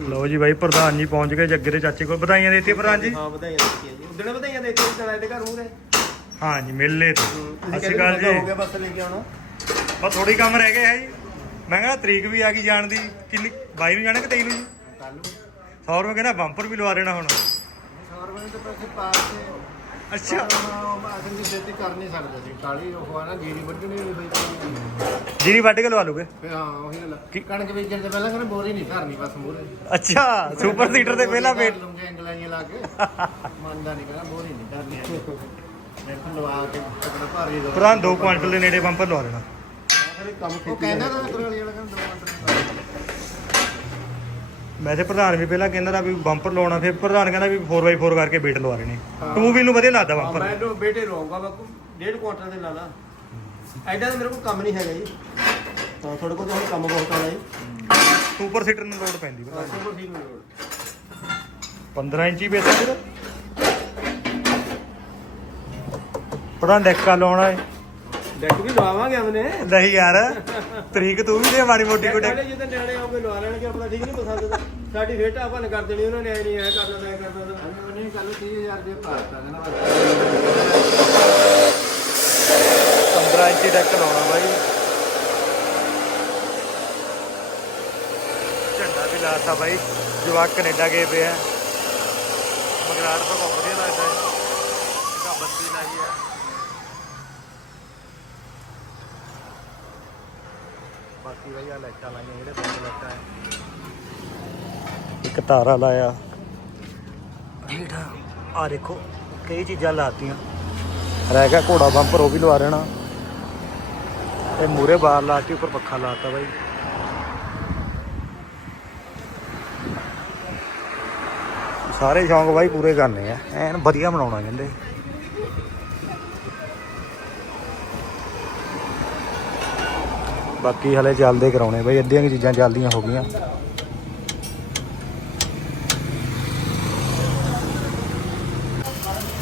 ਲਓ ਜੀ ਬਾਈ ਪ੍ਰਧਾਨ ਜੀ ਪਹੁੰਚ ਗਏ ਜੱਗੇ ਦੇ ਚਾਚੇ ਕੋਲ। ਵਧਾਈਆਂ ਦੇਤੀ ਪ੍ਰਧਾਨ ਜੀ। ਹਾਂ ਵਧਾਈਆਂ ਦਿੱਤੀਆਂ ਜੀ। ਉਦੋਂ ਵਧਾਈਆਂ ਦੇ ਦਿੱਤੀਆਂ ਚਲਾਏ ਦੇ ਘਰ ਮੂਰੇ ਹਾਂ ਜੀ ਮਿਲਲੇ ਤੋਂ। ਤੁਸੀਂ ਅਸੀਂ ਗੱਲ ਹੋ ਜੀ। ਗਿਆ ਬਸ ਲੈ ਕੇ ਆਉਣਾ। ਬਸ ਥੋੜੀ ਕੰਮ ਰਹਿ ਗਿਆ ਹੈ ਜੀ। ਮੈਂ ਕਹਿੰਦਾ ਤਰੀਕ ਵੀ ਆ ਗਈ ਜਾਣ ਦੀ। ਕਿੰਨੀ 22 ਨੂੰ ਜਾਣਾ ਕਿ 23 ਨੂੰ ਜੀ? ਕੱਲ ਨੂੰ। 100 ਰੁਪਏ ਕਹਿੰਦਾ ਬੰਪਰ ਵੀ ਲਵਾ ਦੇਣਾ ਹੁਣ। ਸੌਰ ਵਜੇ ਤੋਂ ਪੈਸੇ ਪਾ ਕੇ ਅੱਛਾ। ਅਸਲ ਦੀ ਛੇਤੀ ਕਰ ਨਹੀਂ ਸਕਦੇ ਸੀ। ਕਾਲੀ ਉਹ ਆ ਨਾ ਗੀਰੀ ਵੱਢਣੀ ਨਹੀਂ ਬਈ ਜੀਰੀ ਵੱਢ ਕੇ ਲਵਾ ਲੂਗੇ? ਫਿਰ ਹਾਂ ਉਹੀ ਗੱਲ ਆ। ਕਣਕ ਬੀਜਣ ਤੋਂ ਪਹਿਲਾਂ ਕਹਿੰਦੇ ਬੋਰੀ ਨਹੀਂ ਧਰਨੀ ਬਸ ਮੂਰੇ ਅੱਛਾ ਸੁਪਰ ਸੀਟਰ ਤੇ ਪਹਿਲਾਂ ਵੇਟ ਲੂੰਗੇ ਇੰਗਲਾਈਆਂ ਲਾ ਕੇ। ਮੰਨਦਾ ਨਹੀਂ ਕਹਿੰਦਾ ਬੋਰੀ ਨਹੀਂ ਧਰਨੀ ਦੇਖੋ ਲਵਾ ਕੇ ਆਪਣਾ ਭਾਰੀ ਲਵਾ ਪ੍ਰਧਾਨ 2 ਕੁਆਂਟਲ ਦੇ ਨੇੜੇ ਬੰਪਰ ਲਵਾ ਦੇਣਾ ਉਹ ਕਹਿੰਦਾ ਤਾਂ ਕਰਵਾਲੀ ਵਾਲਾ ਕਹਿੰਦਾ ਦੋ ਮਿੰਟ ਵੈਸੇ ਪ੍ਰਧਾਨ ਵੀ ਪਹਿਲਾਂ ਕਹਿੰਦਾ ਦਾ ਵੀ ਬੰਪਰ ਲਵਾਉਣਾ ਫਿਰ ਪ੍ਰਧਾਨ ਕਹਿੰਦਾ ਵੀ 4x4 ਕਰਕੇ ਵੇਟ ਲਵਾ ਰਹੇ ਨੇ। ਟੂ ਵੀਲ ਨੂੰ ਵਧੀਆ ਲੱਗਦਾ ਹਾਂ, ਬੰਪਰ ਮੈਂ ਤਾਂ ਬੇਟੇ ਰਹੂੰਗਾ ਬਾਕੂ ਡੇਢ ਕੁਆਂਟਲ ਦੇ ਲਾ ਲਾ ਐਡਾ ਤਾਂ ਮੇਰੇ ਕੋਲ ਕੰਮ ਨਹੀਂ ਹੈਗਾ ਜੀ। ਤਾਂ ਤੁਹਾਡੇ ਕੋਲ ਤਾਂ ਹੁਣ ਕੰਮ ਬਹੁਤ ਆਣਾ ਜੀ। ਸੁਪਰ ਸੀਟਰ ਨੂੰ ਲੋਡ ਪੈਂਦੀ ਬਸ ਉਹ ਠੀਕ ਨਹੀਂ 15 ਇੰਚੀ ਬੇਸ ਪ੍ਰਧਾਨ ਡੈਕਾ ਲਾਉਣਾ ਹੈ ਡੈਕ ਵੀ ਲਵਾਵਾਂਗੇ ਹਮਨੇ ਨਹੀਂ ਯਾਰ ਤਰੀਕ ਤੂੰ ਵੀ ਦੇ ਮਾੜੀ ਮੋਟੀ ਕੋ ਨਾਲੇ ਜਦੋਂ ਨਿਆਣੇ ਆਉਗੇ ਲਵਾ ਲੈਣਗੇ ਆਪਣਾ ਠੀਕ ਨਹੀਂ ਪਸੰਦ ਦਾ ਸਾਡੀ ਫੇਟ ਆਪਾਂ ਨੇ ਕਰ ਦੇਣੀ ਉਹਨਾਂ ਨੇ ਐ ਨਹੀਂ ਐ ਕਰਨਾ ਐ ਕਰਨਾ ਉਹਨੇ ਕੱਲ 30000 ਦੇ ਪਾਤਾ ਕਹਿੰਦਾ 15 ਇੰਚੀ ਡੈਕ ਲਾਉਣਾ ਬਾਈ। ਝੰਡਾ ਵੀ ਲਾਤਾ ਬਾਈ ਜਵਾਕ ਕੈਨੇਡਾ ਗਏ ਪਏ ਆ। ਮਗਰਾੜ ਤੋਂ ਬਹੁਤ ਵਧੀਆ ਲੱਗਦਾ ਹੈ। ਇਹਦਾ ਬੱਤੀ ਲਾਈ ਹੈ। ਬਾਕੀ ਬਾਈ ਆ ਲਾਈਟਾਂ ਲਾਈਆਂ ਜਿਹੜੇ ਬੰਦ ਲਾਈਟਾਂ ਹੈ ਇੱਕ ਤਾਰਾ ਲਾਇਆ। ਹੇਠਾਂ ਆ ਦੇਖੋ ਕਈ ਚੀਜ਼ਾਂ ਲਾਤੀਆਂ। ਰਹਿ ਗਿਆ ਘੋੜਾ ਬੰਪਰ ਉਹ ਵੀ ਲਵਾ ਲੈਣਾ ਇਹ ਮੂਰੇ ਬਾਰ ਲਾਤੀ ਉੱਪਰ ਪੱਖਾ ਲਾਤਾ ਬਾਈ। ਸਾਰੇ ਸ਼ੌਂਕ ਬਾਈ ਪੂਰੇ ਕਰਨੇ ਆ। ਐਨ ਵਧੀਆ ਬਣਾਉਣਾ ਕਹਿੰਦੇ। ਬਾਕੀ ਹਲੇ ਚੱਲਦੇ ਕਰਾਉਣੇ ਬਈ ਅੱਧੀਆਂ ਚੀਜ਼ਾਂ ਚੱਲਦੀਆਂ ਹੋ ਗਈਆਂ।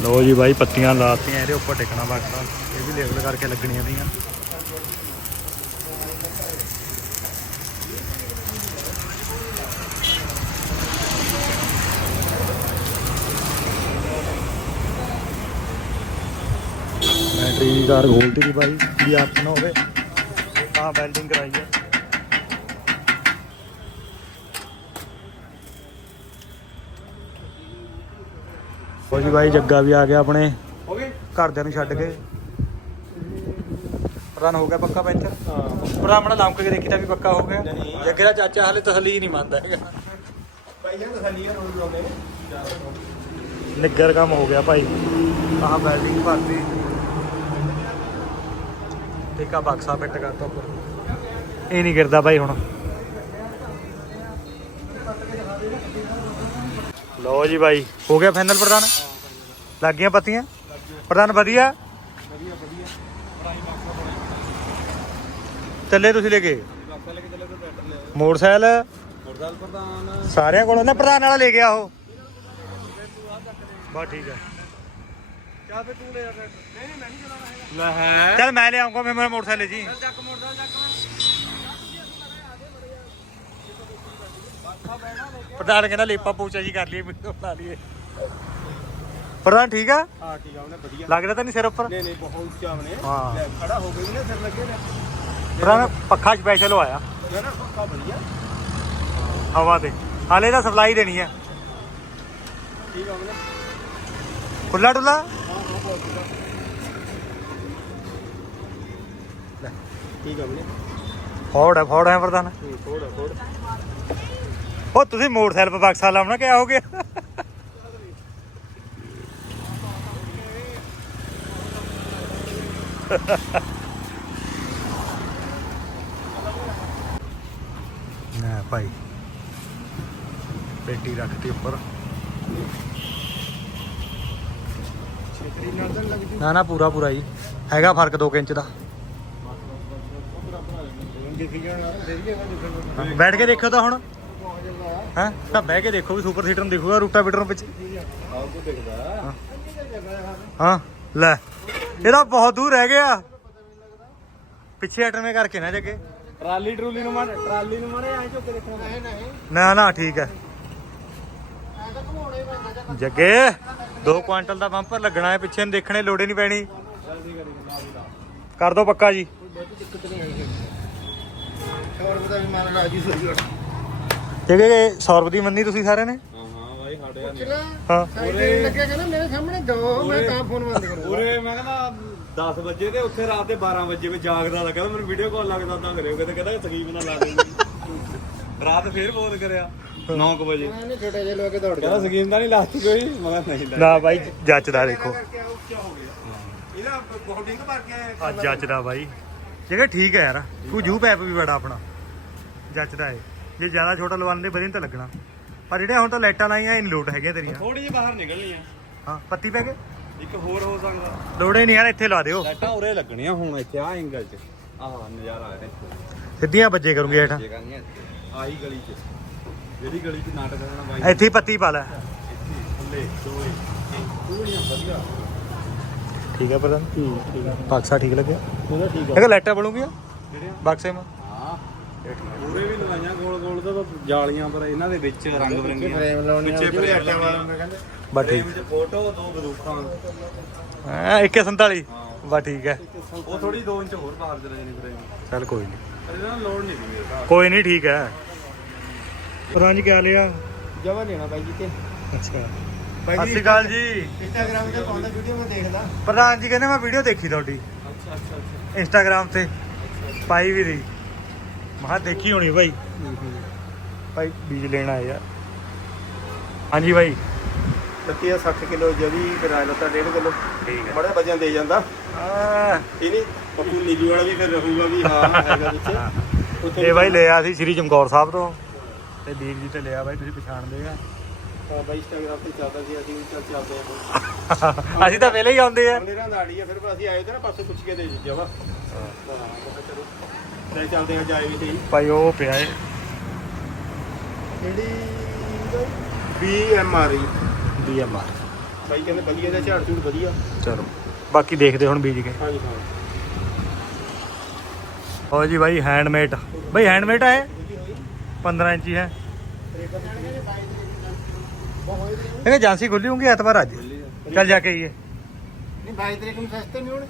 ਲੋ ਜੀ ਬਾਈ, ਪੱਤੀਆਂ ਲਾਤੀਆਂ, ਇਹਦੇ ਉੱਪਰ ਟਿਕਣਾ ਬਾਕਸਾ ਇਹ ਵੀ ਲੇਬਲ ਕਰਕੇ ਲੱਗਣੀਆਂ ਦੀਆਂ ਬੈਟਰੀ ਦੀ ਕਾਰ ਗੋਲਟੀ ਦੀ ਬਾਈ ਵੀ ਆਪਸ਼ਨ ਹੋਵੇ। ਤਾਂ ਵੈਲਡਿੰਗ ਕਰਾਈ ਹੈ ਲਓ ਜੀ ਬਾਈ ਜੱਗਾ ਵੀ ਆ ਗਿਆ ਆਪਣੇ ਹੋ ਗਏ ਘਰਦਿਆਂ ਨੂੰ ਛੱਡ ਕੇ। ਪ੍ਰਧਾਨ ਹੋ ਗਿਆ ਪੱਕਾ ਪੈਂਚਰ ਹਾਂ। ਪ੍ਰਧਾਨ ਆਪਣਾ ਲੰਕ ਕੇ ਦੇਖੀ ਤਾਂ ਵੀ ਪੱਕਾ ਹੋ ਗਿਆ। ਨਹੀਂ। ਜੱਗੇ ਦਾ ਚਾਚਾ ਹਲੇ ਤਸਲੀ ਨਹੀਂ ਮੰਨਦਾ ਹੈਗਾ। ਭਾਈ ਜਾਂਦੇ ਥੱਲੀਆਂ ਰੋਡ ਲਾਉਂਦੇ ਨੇ? ਨਿੱਗਰ ਕੰਮ ਹੋ ਗਿਆ ਭਾਈ। ਆਹ ਵੈਲਡਿੰਗ ਭਰਤੀ। ਟੇਕਾ ਬਕਸਾ ਫਿੱਟ ਕਰਤਾ ਉੱਪਰ ਇਹ ਨਹੀਂ ਗਿਰਦਾ ਭਾਈ ਹੁਣ। ਲਓ ਜੀ ਭਾਈ ਹੋ ਗਿਆ ਫਾਈਨਲ ਪ੍ਰਧਾਨ? ਲੱਗ ਗਈਆਂ ਪੱਤੀਆਂ? ਪ੍ਰਧਾਨ ਵਧੀਆ? ਚੱਲੇ ਤੁਸੀਂ ਲੈ ਕੇ? ਮੋਟਰਸਾਈਕਲ? ਸਾਰਿਆਂ ਕੋਲੋਂ ਨਾ ਪ੍ਰਧਾਨ ਵਾਲਾ ਲੈ ਗਿਆ ਉਹ। ਬਸ ਠੀਕ ਹੈ ਚਾਹ ਫੇ ਤੂੰ ਲੈ ਜਾ ਨਹੀਂ ਨਹੀਂ ਮੈਂ ਨਹੀਂ ਚਲਾਉਣਾ ਹੈਗਾ। ਲੈ ਹੈ। ਚੱਲ ਮੈਂ ਲੈ ਆਉਂਗਾ ਮੈਂ ਮੇਰਾ ਮੋਟਰਸਾਈਕਲ ਜੀ। ਚੱਕ ਮੋਟਰਸਾਈਕਲ ਚੱਕ ਪ੍ਰਧਾਨ ਕਹਿੰਦਾ ਲੇਪਾ ਪੋਚਾ ਜੀ ਕਰ ਲਈਏ ਵੀਡੀਓ ਬਣਾ ਲਈਏ। ਪ੍ਰਧਾਨ ਠੀਕ ਆ? ਹਾਂ ਠੀਕ ਆ ਉਹਨੇ ਵਧੀਆ। ਲੱਗਦਾ ਤਾਂ ਨਹੀਂ ਸਿਰ ਉੱਪਰ? ਨਹੀਂ ਨਹੀਂ ਬਹੁਤ ਉੱਚਾ ਉਹਨੇ। ਹਾਂ। ਲੈ, ਖੜਾ ਹੋ ਗਈ ਨਾ ਸਿਰ ਲੱਗੇ ਨੇ ਪ੍ਰਧਾਨ ਪੱਖਾ ਸਪੈਸ਼ਲ ਹੋਇਆ। ਨਾ ਨਾ ਪੱਕਾ ਵਧੀਆ। ਹਵਾ ਤੇ ਹਾਲੇ ਤਾਂ ਸਪਲਾਈ ਦੇਣੀ ਹੈ ਠੀਕ ਆ ਉਹਨੇ। ਖੁੱਲਾ ਡੁੱਲਾ? ਠੀਕ ਆ ਫੋੜ ਹੈ ਫੋੜ ਹੈ ਪ੍ਰਧਾਨ ਹੂੰ ਥੋੜਾ ਥੋੜਾ ਉਹ ਤੁਸੀਂ ਮੋਟਰਸਾਈਕਲ 'ਤੇ ਬਕਸਾ ਲਾਉਣਾ ਕਿਆ ਹੋ ਗਿਆ ਨਾ ਭਾਈ ਪੇਟੀ ਰੱਖਤੀ ਉੱਪਰ। ਛੇਤਰੀ ਨਾਲ ਤਾਂ ਲੱਗ ਜੂ ਨਾ ਨਾ ਪੂਰਾ ਪੂਰਾ ਜੀ। ਹੈਗਾ ਫ਼ਰਕ 2 ਇੰਚ ਦਾ। ਬੈਠ ਕੇ ਦੇਖੋ ਤਾਂ ਹੁਣ। ਹੈ? ਤਾਂ ਬਹਿ ਕੇ ਦੇਖੋ ਵੀ ਸੁਪਰ ਸੀਟਰ ਨੂੰ ਦਿਖੂਗਾ ਰੂਟਾ ਬੀਟਰ ਨੂੰ ਪਿੱਛੇ। ਹਾਂ। ਲੈ। ਇਹਦਾ ਬਹੁਤ ਦੂਰ ਰਹਿ ਗਿਆ। ਪਿੱਛੇ ਹਟਵੇਂ ਕਰਕੇ ਨਾ ਜੱਗੇ। ਟਰਾਲੀ ਟਰੂਲੀ ਨੂੰ ਮਾਰ ਟਰਾਲੀ ਨੂੰ ਮਾਰੇ ਐਂ ਝੁੱਕ ਕੇ ਦੇਖਣਾ। ਨਹੀਂ ਨਹੀਂ ਨਾ ਨਾ ਠੀਕ ਹੈ। ਜੱਗੇ। 2 ਕੁਆਂਟਲ ਦਾ ਬੰਪਰ ਲੱਗਣਾ ਹੈ, ਪਿੱਛੇ ਨੂੰ ਦੇਖਣੇ, ਲੋੜੇ ਨਹੀਂ ਪੈਣੀ। ਕਰ ਦੋ ਪੱਕਾ ਜੀ। ਹੋਰ ਪਤਾ 100 ਰੁਪਏ ਦੀ ਮੰਨੀ ਤੁਸੀਂ ਸਾਰਿਆਂ ਨੇ? ਹਾਂ। ਲੱਗਿਆ ਕਹਿੰਦਾ ਮੇਰੇ ਸਾਹਮਣੇ ਦੋ ਮੈਂ ਤਾਂ ਫੋਨ ਬੰਦ ਕਰੂੰਗਾ ਉਰੇ ਮੈਂ ਕਹਿੰਦਾ 10 ਵਜੇ ਤੇ ਉੱਥੇ ਰਾਤ ਦੇ 12 ਵਜੇ ਮੈਂ ਜਾਗਦਾ ਲੱਗਾ ਮੈਨੂੰ ਵੀਡੀਓ ਕਾਲ ਲੱਗਦਾ ਤਾਂ ਕਰਿਓ ਕਹਿੰਦਾ ਕਹਿੰਦਾ ਸਕੀਮ ਨਾ ਲਾ ਦੇ ਰਾਤ ਫੇਰ ਫੋਨ ਕਰਿਆ। 9 ਵਜੇ। ਇਹਨੇ ਛੋਟੇ ਜਿਹੇ ਲੋਕੇ ਦੌੜ ਕਹਿੰਦਾ ਸਕੀਮ ਤਾਂ ਨਹੀਂ ਲਾਤੀ ਕੋਈ। ਮੈਂ ਕਿਹਾ ਨਹੀਂ ਲਾਈ। ਨਾ ਬਾਈ ਜੱਚਦਾ ਦੇਖੋ। ਕਰਕੇ ਉੱਚਾ ਹੋ ਗਿਆ? ਇਹਦਾ ਬਹੁਤ ਡਿੰਗ ਭਰ ਕੇ ਆਇਆ ਅੱਜ ਜੱਚਦਾ ਬਾਈ। ਜਗ੍ਹਾ ਠੀਕ ਹੈ ਯਾਰ ਤੂੰ ਜੂ ਪੈਪ ਵੀ ਬੜਾ ਆਪਣਾ। ਜੱਚਦਾ ਏ। ਜੇ ਜ਼ਿਆਦਾ ਛੋਟਾ ਲਵਾਉਂਦੇ ਵਧੀਆ ਤਾਂ ਲੱਗਣਾ। ਪਰ ਜਿਹੜੇ ਹੁਣ ਤਾਂ ਲਾਈਟਾਂ ਲਾਈਆਂ ਇਹ ਲੋਟ ਹੈਗੀਆਂ ਤੇਰੀਆਂ। ਥੋੜੀ ਜਿਹੀ ਬਾਹਰ ਨਿਕਲਣੀ ਆ। ਹਾਂ ਪੱਤੀ ਪੈ ਗਏ? ਇੱਕ ਹੋਰ ਹੋ ਸਕਦਾ। ਲੋੜੇ ਨਹੀਂ ਯਾਰ ਇੱਥੇ ਲਾ ਦਿਓ। ਲਾਈਟਾਂ ਉਰੇ ਲੱਗਣੀਆਂ ਹੁਣ ਇੱਥੇ ਆ ਐਂਗਲ 'ਚ। ਆਹ ਨਜ਼ਾਰਾ ਆ ਰਿਹਾ ਸਿੱਧੀਆਂ ਵੱਜੇ ਕਰੂੰਗੇ ਹੇਠਾਂ। ਆਹੀ ਗਲੀ 'ਚ। ਜਿਹੜੀ ਗਲੀ 'ਚ ਨਾਟਕ ਕਰਨਾ ਬਾਈ ਇੱਥੇ ਹੀ ਪੱਤੀ ਪਾ ਲੈ। ਥੱਲੇ ਦੋਏ ਪੂਰੀਆਂ ਵਧੀਆ। ਠੀਕ ਹੈ ਪ੍ਰਧਾਨ? ਠੀਕ ਬਕਸਾ ਠੀਕ ਲੱਗਿਆ? ਉਹਦਾ ਠੀਕ ਇਹ ਲਾਈਟਾਂ ਬਣੂਗੀਆਂ? ਜਿਹੜੀਆਂ ਬਕਸੇ ਮਾ ਹਾਂ। ਪੂਰੇ ਵੀ ਲਗਾਈਆਂ ਗੋਲ ਗੋਲ ਤਾਂ ਜਾਲੀਆਂ ਪਰ ਇਹਨਾਂ ਦੇ ਵਿੱਚ ਰੰਗ ਬਰੰਗੀਆਂ। ਫਰੇਮ ਲਾਉਣੀ ਪਿੱਛੇ ਪਿੱਛੇ frame ਫਰੇਮ ਵਾਲਾ ਲਾਉਣੀ। ਮੈਂ ਕਹਿੰਦਾ ਬਸ ਠੀਕ। ਫੋਟੋ ਦੋ ਬੰਦੂਕਾਂ ਹਾਂ 147 ਹਾਂ। ਬਸ ਠੀਕ ਹੈ। ਉਹ ਥੋੜੀ 2 ਇੰਚ ਹੋਰ ਬਾਹਰ ਚਲੇ ਜਾਣੀ ਫਰੇਮ ਚੱਲ ਕੋਈ ਨਹੀਂ ਨੂੰ ਨਹੀਂ ਕੋਈ ਨਹੀਂ ਠੀਕ ਹੈ। ਪ੍ਰਧਾਨ ਜੀ ਕਿਆ ਲਿਆ? ਜਵਾ ਲੈਣਾ ਬਾਈ ਜੀ ਤੇ। ਅੱਛਾ। ਬਾਈ ਸਤਿ ਸ਼੍ਰੀ ਅਕਾਲ ਜੀ। ਇੰਸਟਾਗ੍ਰਾਮ ਤੇ ਪਾਉਂਦਾ ਵੀਡੀਓ ਮੈਂ ਦੇਖਦਾ। ਪ੍ਰਧਾਨ ਜੀ ਕਹਿੰਦੇ ਮੈਂ ਵੀਡੀਓ ਦੇਖੀ ਤੁਹਾਡੀ। ਅੱਛਾ ਅੱਛਾ ਅੱਛਾ। ਇੰਸਟਾਗ੍ਰਾਮ ਤੇ। ਪਾਈ ਵੀ ਰਹੀ। ਮਹਾ ਦੇਖੀ ਹੋਣੀ ਭਾਈ ਭਾਈ ਬੀਜ ਲੈਣ ਆਏ ਆ। ਹਾਂਜੀ ਭਾਈ ਲੱਤੀ 60 ਕਿਲੋ ਜਵੀ ਕਰਾ ਲਤਾ 1.5 ਕਿਲੋ। ਠੀਕ ਹੈ ਬੜਾ ਵਜਨ ਦੇ ਜਾਂਦਾ। ਆ ਇਹ ਨਹੀਂ ਪੱਪੂ ਨੀਲੀ ਵਾਲਾ ਵੀ ਫਿਰ ਰਹੂਗਾ ਵੀ ਹਾਂ ਹੈਗਾ ਵਿੱਚ। ਇਹ ਭਾਈ ਲਿਆ ਸੀ ਸ੍ਰੀ ਚਮਕੌਰ ਸਾਹਿਬ ਤੋਂ। ਤੇ ਵੀਰ ਜੀ ਤੇ ਲਿਆ ਭਾਈ ਤੁਸੀਂ ਪਛਾਣਦੇ ਆ। ਬਾਈ ਇੰਸਟਾਗ੍ਰਾਮ ਤੇ ਚੱਲਦਾ ਸੀ ਅਸੀਂ ਵੀ ਚੱਲ ਚੱਲਦੇ ਆ ਅਸੀਂ ਤਾਂ ਪਹਿਲੇ ਹੀ ਆਉਂਦੇ ਆ। ਮੇਰਾ ਨਾੜੀ ਆ ਫਿਰ ਅਸੀਂ ਆਏ ਤੇ ਨਾ ਪਾਸੇ ਪੁੱਛ ਕੇ ਦੇ ਜਵਾ ਹਾਂ ਮੈਂ ਕਿਹਾ ਚਲੋ ਲੈ ਚੱਲਦੇ ਆ ਜਾਏ ਵੀ ਸਹੀ। ਭਾਈ ਉਹ ਪਿਆ ਏ। ਕਿਹੜੀ B M R I DMR ਬਾਈ ਕਹਿੰਦੇ ਵਧੀਆ ਦਾ ਝਾੜ ਝੂੜ ਵਧੀਆ। ਚਲੋ ਬਾਕੀ ਦੇਖਦੇ ਹੁਣ ਬੀਜ ਕੇ। ਹਾਂਜੀ ਹਾਂ। ਹੋ ਜੀ ਭਾਈ ਹੈਂਡਮੇਡ ਭਾਈ ਹੈਂਡਮੇਡ ਹੈ 15 ਇੰਚੀ ਹੈ। ਇਹ ਏਜੰਸੀ ਖੁੱਲੀ ਹੋਊਗੀ ਐਤਵਾਰ ਅੱਜ? ਚੱਲ ਜਾ ਕੇ ਆਈਏ। ਨਹੀਂ 22 ਤਰੀਕ ਨੂੰ ਸਸਤੇ ਨਹੀਂ ਹੋਣੇ?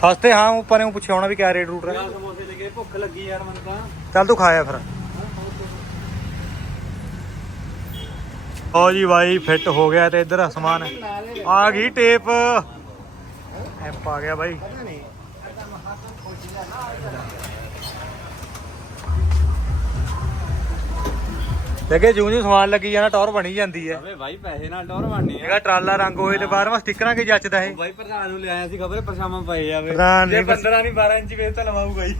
ਸਸਤੇ ਹਾਂ ਉੱਪਰ ਨੂੰ ਪੁੱਛਿਆ ਹੋਣਾ ਵੀ ਕਿਆ ਰੇਟ ਰੂਟ ਹੈ। ਯਾਰ ਸਮੋਸੇ ਲੈ ਕੇ ਭੁੱਖ ਲੱਗੀ ਯਾਰ ਮੈਨੂੰ ਤਾਂ। ਚੱਲ ਤੂੰ ਖਾਇਆ ਫਿਰ। ਹੋ ਜੀ ਭਾਈ ਫਿੱਟ ਹੋ ਗਿਆ ਤੇ ਇੱਧਰ ਸਮਾਨ। ਆ ਗਈ ਟੇਪ ਐਪ ਆ ਗਿਆ ਭਾਈ ਲੱਗੇ ਜੂੰ ਜੂੰ ਸਮਾਨ ਲੱਗੀ ਜਾਣਾ ਟੌਰ ਬਣੀ ਜਾਂਦੀ ਹੈ ਅਬੇ ਭਾਈ ਪੈਸੇ ਨਾਲ ਡੋਰ ਬਣਨੀ ਆ ਜਿਹੜਾ ਟਰਾਲਾ ਰੰਗ ਹੋਏ ਤੇ ਬਾਹਰਵਾਂ ਸਟਿੱਕਰਾਂ ਕੇ ਜੱਚਦਾ ਇਹ? ਉਹ ਭਾਈ ਪ੍ਰਧਾਨ ਨੂੰ ਲਿਆਇਆ ਸੀ ਖਬਰ ਪਰਛਾਵਾਂ ਪਏ ਆਵੇ ਪ੍ਰਧਾਨ ਜੇ ਨਹੀਂ ਬਸ- 15 ਨਹੀਂ 12 ਇੰਚ ਵੇਚ ਤਾਂ ਲਵਾਊਗਾ ਹੀ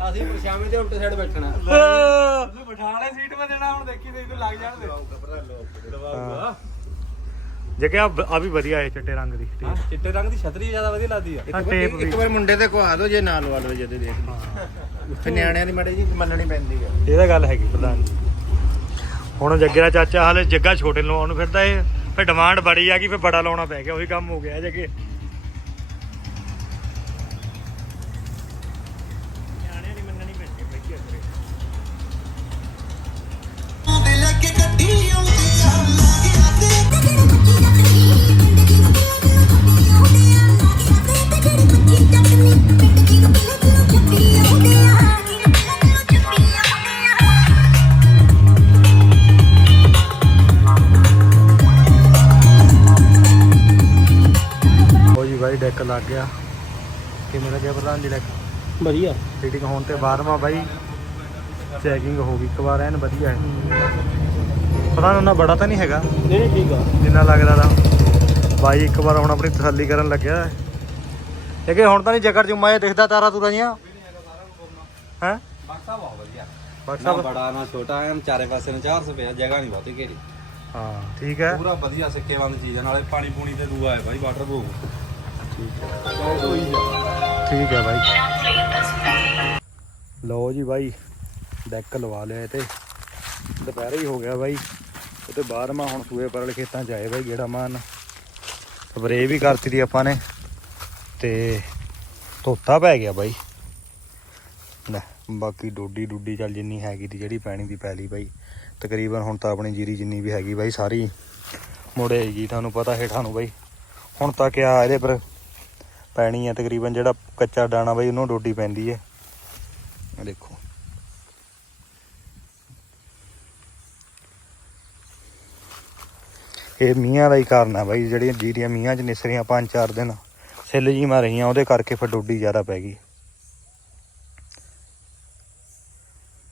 ਅਸੀਂ ਪਰਛਾਵੇਂ ਤੇ ਉਲਟ ਸਾਈਡ ਬੈਠਣਾ। ਉਹਨੂੰ ਬਿਠਾ ਲੈ ਸੀਟ 'ਤੇ ਦੇਣਾ ਹੁਣ ਦੇਖੀ ਤੇ ਲੱਗ ਜਾਣ ਦੇ। ਲਵਾਊਗਾ ਜਗੇ ਆ ਵੀ ਵਧੀਆ ਹੈ ਚਿੱਟੇ ਰੰਗ ਦੀ ਹਾਂ ਚਿੱਟੇ ਰੰਗ ਦੀ ਛਤਰੀ ਜ਼ਿਆਦਾ ਵਧੀਆ ਲੱਗਦੀ ਆ। ਹਾਂ ਟੇਪ ਵੀ। ਇੱਕ ਵਾਰ ਮੁੰਡੇ ਤੇ ਕਵਾ ਦਿਓ ਜੇ ਨਾ ਲਵਾ ਲਓ ਜਦੋਂ ਦੇਖ ਲਈ ਉੱਥੇ ਨਿਆਣਿਆਂ ਦੀ ਮੜੇ ਜੀ ਮੰਨਣੀ ਪੈਂਦੀ ਹੈ ਇਹਦਾ ਗੱਲ ਹੈਗੀ ਪ੍ਰਧਾਨ ਜੀ। ਹੁਣ ਜੱਗੇ ਦਾ ਚਾਚਾ ਹਾਲੇ ਜੱਗਾ ਛੋਟੇ ਨੂੰ ਲਾਉਣ ਨੂੰ ਫਿਰਦਾ ਇਹ ਫਿਰ ਡਿਮਾਂਡ ਬੜੀ ਆ ਗਈ ਫਿਰ ਬੜਾ ਲਾਉਣਾ ਪੈ ਗਿਆ ਉਹੀ ਕੰਮ ਹੋ ਗਿਆ ਜੱਗੇ ਲੱਗ ਗਿਆ ਕਿਵੇਂ ਲੱਗਿਆ ਪ੍ਰਧਾਨ ਜੀ ਡੈਕ ਵਧੀਆ। ਫਿਟਿੰਗ ਹੋਣ ਤੇ ਬਾਰਵਾਂ ਬਾਈ ਚੈਕਿੰਗ ਹੋ ਗਈ ਇੱਕ ਵਾਰ ਐਨ ਵਧੀਆ ਹੈ। ਪ੍ਰਧਾਨ ਉਹਨਾਂ ਬੜਾ ਤਾਂ ਨਹੀਂ ਹੈਗਾ। ਨਹੀਂ ਨਹੀਂ ਠੀਕ ਆ। ਜਿੰਨਾ ਲੱਗਦਾ ਤਾਂ। ਬਾਈ ਇੱਕ ਵਾਰ ਹੁਣ ਆਪਣੀ ਤਸੱਲੀ ਕਰਨ ਲੱਗਿਆ। ਹੈ ਕਿ ਹੁਣ ਤਾਂ ਨਹੀਂ ਜਗਰ ਜੁਮਾ ਇਹ ਦਿਖਦਾ ਤਾਰਾ ਤੂਰਾ ਜੀਆਂ। ਹੈ? ਬਕਸਾ ਬਹੁਤ ਵਧੀਆ ਬਕਸਾ ਬੜਾ ਨਾ ਛੋਟਾ ਐਨ ਚਾਰੇ ਪਾਸੇ ਨੂੰ 400 ਪਿਆ ਜਗ੍ਹਾ ਨਹੀਂ ਬਹੁਤੀ ਘੇਰੀ। ਹਾਂ ਠੀਕ ਹੈ। ਪੂਰਾ ਵਧੀਆ ਸਿੱਕੇਬੰਦ ਚੀਜ਼ ਨਾਲੇ ਪਾਣੀ ਪੂਣੀ ਤੇ ਦੂਆ ਹੈ ਭਾਈ ਵਾਟਰ ਪ੍ਰੂਫ ਠੀਕ ਹੈ ਬਾਈ। ਲਓ ਜੀ ਬਾਈ ਡੈਕ ਲਵਾ ਲਿਆ ਇਹ ਤੇ। ਦੁਪਹਿਰ ਹੀ ਹੋ ਗਿਆ ਬਾਈ। ਤੇ ਬਾਹਰਵਾਂ ਹੁਣ ਸੂਏ ਪਰਲ ਖੇਤਾਂ ਚ ਆਏ ਬਾਈ ਗੇੜਾ ਮਾਰਨ। ਸਪਰੇ ਵੀ ਕਰਤੀ ਦੀ ਆਪਾਂ ਨੇ। ਤੇ ਧੋਤਾ ਪੈ ਗਿਆ ਬਾਈ। ਲੈ, ਬਾਕੀ ਡੋਡੀ ਡੁੱਡੀ ਚੱਲ ਜਿੰਨੀ ਹੈਗੀ ਦੀ ਜਿਹੜੀ ਪੈਣੀ ਦੀ ਪੈ ਲਈ ਬਾਈ। ਤਕਰੀਬਨ ਹੁਣ ਤਾਂ ਆਪਣੀ ਜੀਰੀ ਜਿੰਨੀ ਵੀ ਹੈਗੀ ਬਾਈ ਸਾਰੀ। ਮੁੜੇਗੀ ਤੁਹਾਨੂੰ ਪਤਾ ਹੇਠਾਂ ਨੂੰ ਬਾਈ। ਹੁਣ ਤਾਂ ਕਿਆ ਇਹਦੇ ਪਰ ਪੈਣੀ ਹੈ ਤਕਰੀਬਨ ਜਿਹੜਾ ਕੱਚਾ ਦਾਣਾ ਬਾਈ ਉਹਨੂੰ ਡੋਡੀ ਪੈਂਦੀ ਹੈ ਇਹ ਦੇਖੋ। ਇਹ ਮੀਂਹਾਂ ਦਾ ਹੀ ਕਾਰਨ ਹੈ ਬਾਈ, ਜਿਹੜੀਆਂ ਜੀਰੀਆਂ ਮੀਆਂ 'ਚ ਨਿਸਰੀਆਂ ਪੰਜ ਚਾਰ ਦਿਨ, ਸਿੱਲ ਜੀ ਮਾ ਰਹੀਆਂ, ਉਹਦੇ ਕਰਕੇ ਫਿਰ ਡੋਡੀ ਜ਼ਿਆਦਾ ਪੈ ਗਈ।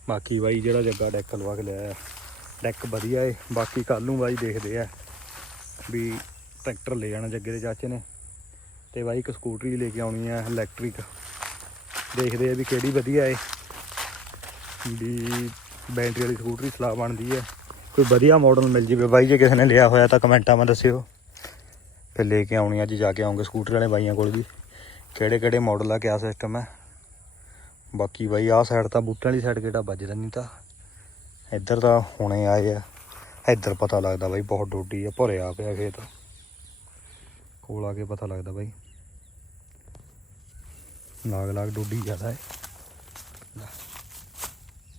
ਬਾਕੀ ਬਾਈ ਜਿਹੜਾ ਜੱਗਾ ਡੈਕ ਲਵਾ ਕੇ ਲਿਆ ਡੈਕ ਵਧੀਆ ਏ। ਬਾਕੀ ਕੱਲ ਨੂੰ ਬਾਈ ਦੇਖਦੇ ਆ ਵੀ ਟਰੈਕਟਰ ਲੈ ਜਾਣਾ ਜੱਗੇ ਦੇ ਚਾਚੇ ਨੇ। ਤੇ ਬਾਈ ਇੱਕ ਸਕੂਟਰੀ ਲੈ ਕੇ ਆਉਣੀ ਆ ਇਲੈਕਟ੍ਰਿਕ ਦੇਖਦੇ ਆ ਵੀ ਕਿਹੜੀ ਵਧੀਆ ਏ। ਵੀ ਬੈਟਰੀ ਵਾਲੀ ਸਕੂਟਰੀ ਸਲਾਹ ਬਣਦੀ ਹੈ ਕੋਈ ਵਧੀਆ ਮਾਡਲ ਮਿਲ ਜਵੇ। ਬਾਈ ਜੇ ਕਿਸੇ ਨੇ ਲਿਆ ਹੋਇਆ ਤਾਂ ਕਮੈਂਟਾਂ 'ਮੈਂ ਦੱਸਿਓ। ਫਿਰ ਲੈ ਕੇ ਆਉਣੀ ਅੱਜ ਜਾ ਕੇ ਆਉਂਗੇ ਸਕੂਟਰ ਵਾਲੇ ਬਾਈਆਂ ਕੋਲ ਵੀ। ਕਿਹੜੇ ਕਿਹੜੇ ਮਾਡਲ ਆ, ਕਿਆ ਸਿਸਟਮ ਹੈ ਬਾਕੀ ਬਾਈ ਆਹ ਸਾਈਡ ਤਾਂ ਬੂਟਿਆਂ ਵਾਲੀ ਸਾਈਡ ਕਿਹੜਾ ਵੱਜਦਾ ਨਹੀਂ ਤਾਂ। ਇੱਧਰ ਤਾਂ ਹੁਣੇ ਆਏ ਆ। ਇੱਧਰ ਪਤਾ ਲੱਗਦਾ ਬਾਈ ਬਹੁਤ ਡੋਡੀ ਆ, ਭਰਿਆ ਪਿਆ ਖੇਤ। ਕੋਲ ਆ ਕੇ ਪਤਾ ਲੱਗਦਾ ਬਾਈ। ਲਾਗ ਲਾਗ ਡੋਡੀ ਜ਼ਿਆਦਾ ਹੈ। ਲੈ।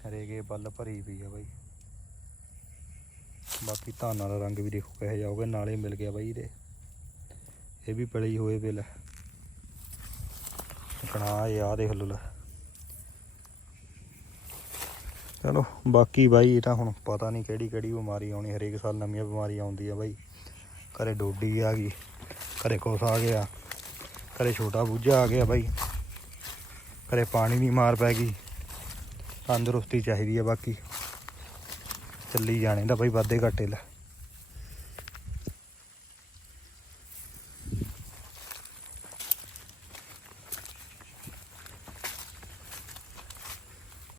ਹਰੇਕੇ ਬੱਲ ਭਰੀ ਪਈ ਆ ਬਾਈ। ਬਾਕੀ ਧਾਨਾਂ ਦਾ ਰੰਗ ਵੀ ਦੇਖੋ ਕਿਹੋ ਜਿਹਾ ਹੋਗਾ ਨਾਲੇ ਮਿਲ ਗਿਆ ਬਾਈ ਇਹਦੇ। ਇਹ ਵੀ ਪਲੀ ਹੋਏ ਵੇ ਕਣਾ ਇਹ, ਆ ਦੇਖ ਲਓ ਲੈ। ਚਲੋ, ਬਾਕੀ ਬਾਈ ਇਹ ਤਾਂ ਹੁਣ ਪਤਾ ਨਹੀਂ ਕਿਹੜੀ ਕਿਹੜੀ ਬਿਮਾਰੀ ਆਉਣੀ, ਹਰੇਕ ਸਾਲ ਨਵੀਆਂ ਬਿਮਾਰੀਆਂ ਆਉਂਦੀਆਂ ਬਾਈ। ਘਰੇ ਡੋਡੀ ਆ ਗਈ, ਘਰੇ ਕੁਛ ਆ ਗਿਆ, ਘਰੇ ਛੋਟਾ ਬੂਝਾ ਆ ਗਿਆ ਬਾਈ। ਘਰੇ ਪਾਣੀ ਦੀ ਮਾਰ ਪੈ ਗਈ। ਤੰਦਰੁਸਤੀ ਚਾਹੀਦੀ ਆ ਬਾਕੀ। ਚੱਲੀ ਜਾਣੇ ਦਾ ਬਾਈ ਵਾਧੇ ਘਾਟੇ ਲੈ।